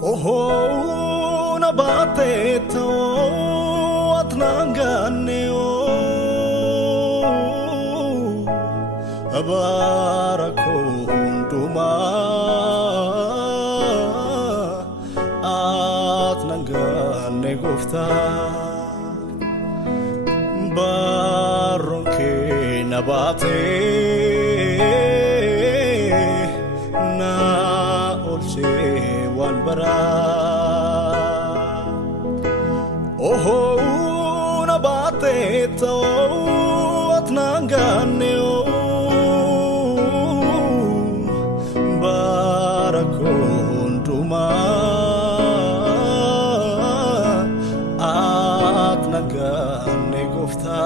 Oh, nabate to atnangane o abarakunduma atnangane gufta baronke nabate na olse wan bara oh nabate to atnangane o barakunduma atnangane gufta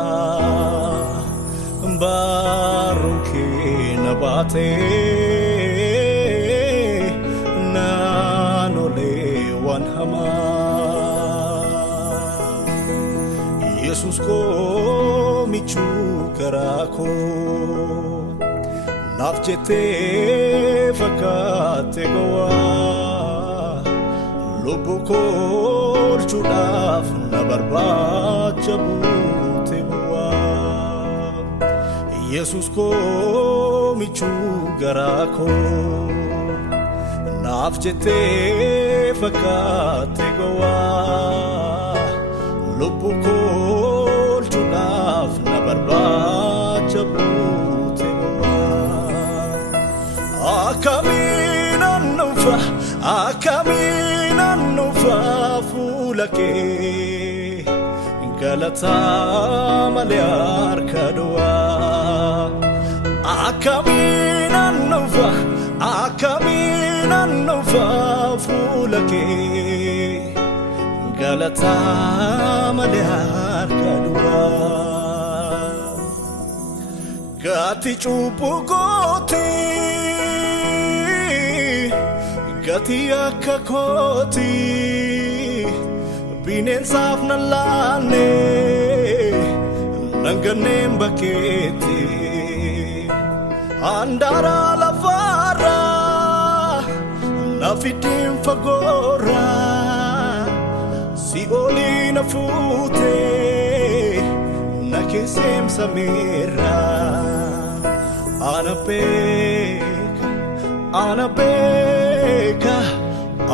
baronke nabate Jesus ko michu karako nafjete fakate goa lobuko chudaf nabarba chabute goa Jesus ko michu karako nafjete fakate goa lobuko chudaf nabarba chabute goa akamina nufa fulake galata malyar kadwa akamina nufa fulake galata malyar kadwa gati chupugoti gati akakoti binen safna lane nanganem baketi andara la fara nafitim fagora si olina fute nakesem samira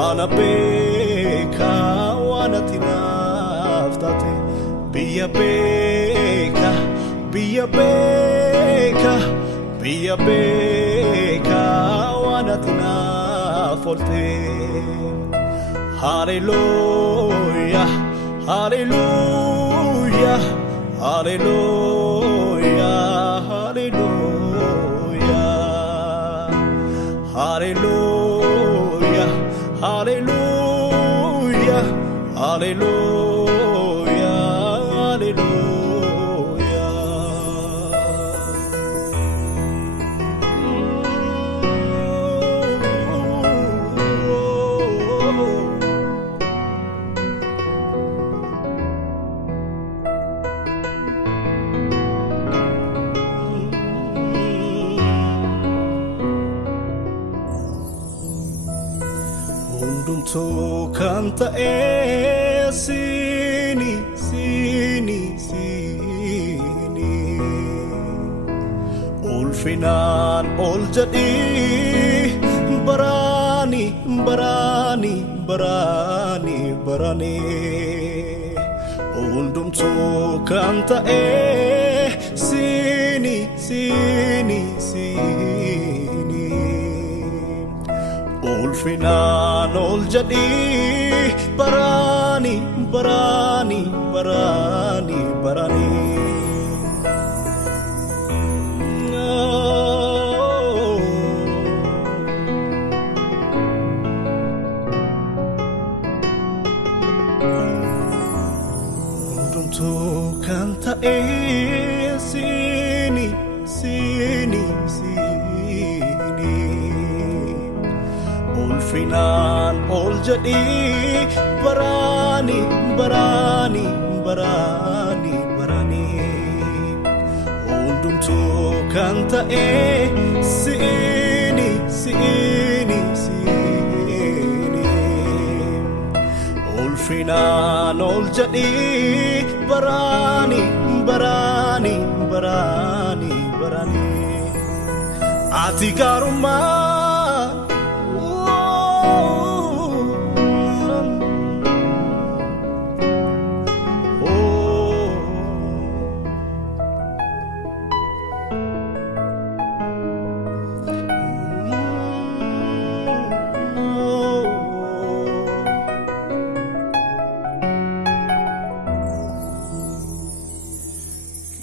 anabeka wanatinaftate biya beka wanatinafolte hallelujah hallelujah hallelujah hallelujah hallelujah hallelujah hallelujah Undumto kanta sini ulfinan oljadi barani undumto kanta sini ulfinan oljadi barani undumto kanta sini ulfinan oljadi barani undumto kanta sini ulfinaan ol jedhii baraani baraani baraani baraani ati gaarummaa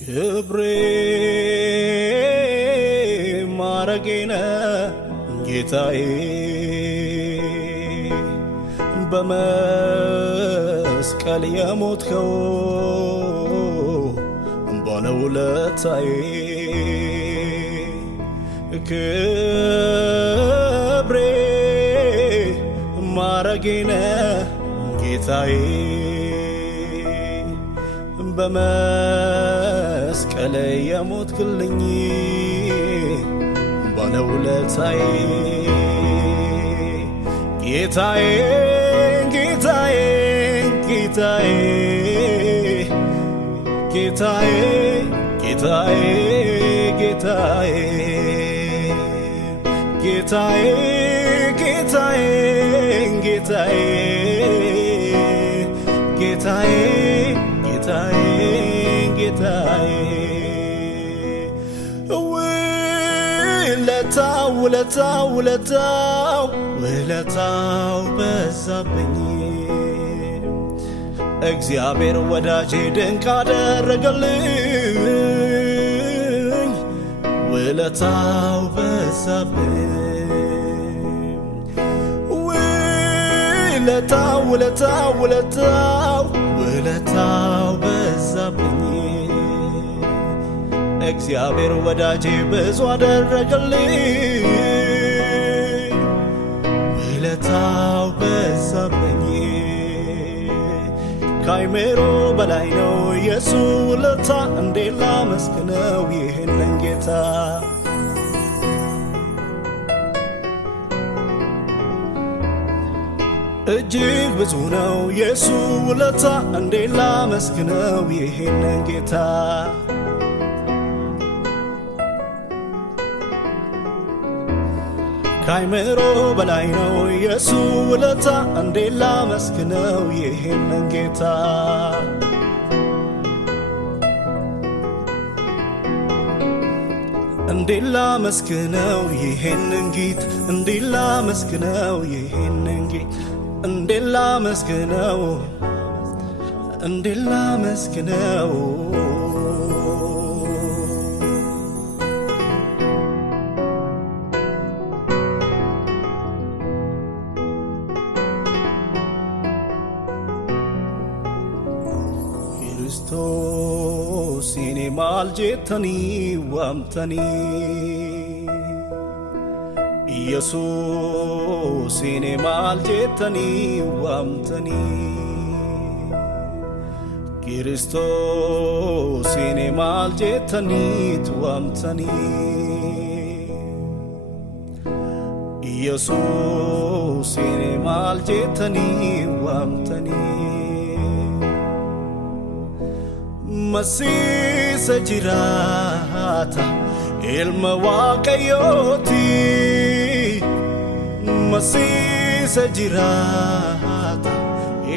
ክብሬ ማረጌነ ጌታዬ በመስቀል የሞትከው ባለውለታዬ ክብሬ ማረጌነ ጌታዬ በመስቀል የሞትክልኝ ባለውለታዬ ጌታዬ ጌታዬ ጌታዬ ጌታዬ ጌታዬ ጌታዬ ጌታዬ ጌታዬ ጌታዬ ጌታዬ ጌታዬ ጌታዬ ውለታው ውለታው ውለታው ውለታው በዛብኝ እግዚአብሔር ወዳጄ ድንቅ አደረገልኝ ውለታው በዛብኝ ውለታው ውለታው ውለታው ውለታው በዛብኝ እግዚአብሔር ወዳጄ ብዙ አደረገልኝ ውለታው በዛብኝ ከአይምሮ በላይ ነው የሱ ውለታ እንዴት ላመስግነው ይህንን ጌታ እጅግ ብዙ ነው የሱ ውለታ እንዴት ላመስግነው ይህንን ጌታ ከአይምሮ በላይ ነው የሱ ውለታ እንዴት ላመስግነው ይህንን ጌታ እንዴት ላመስግነው ይህንን ጌታ እንዴት ላመስግነው ይህንን ጌታ እንዴት ላመስግነው እንዴት ላመስግነው ክርስቶስ የኔ ማልጄተኒ ዋምተኒ ኢየሱስ የኔ ማልጄተኒ ዋምተኒ ክርስቶስ የኔ ማልጄተኒ ዋምተኒ ኢየሱስ የኔ ማልጄተኒ ዋምተኒ Masiisa jiraata ilma waaqayyooti Masiisa jiraata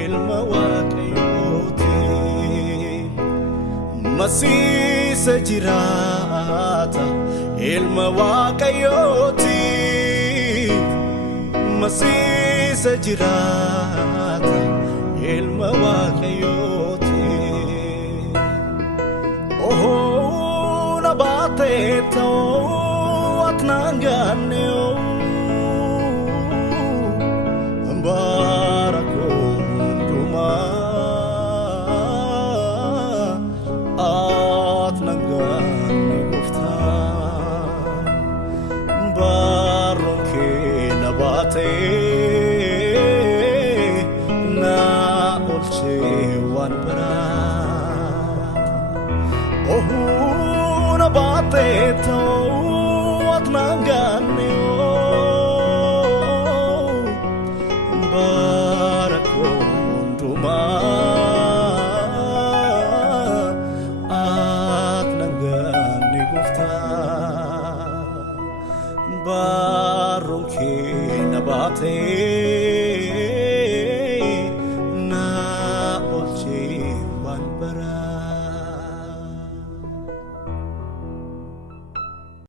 ilma waaqayyooti Masiisa jiraata ilma waaqayyooti Masiisa jiraata ilma waaqayyooti nabateto atnanganeo barakunduma atnangane gofta baronke nabate na olche wanbara nabateto atnanganeo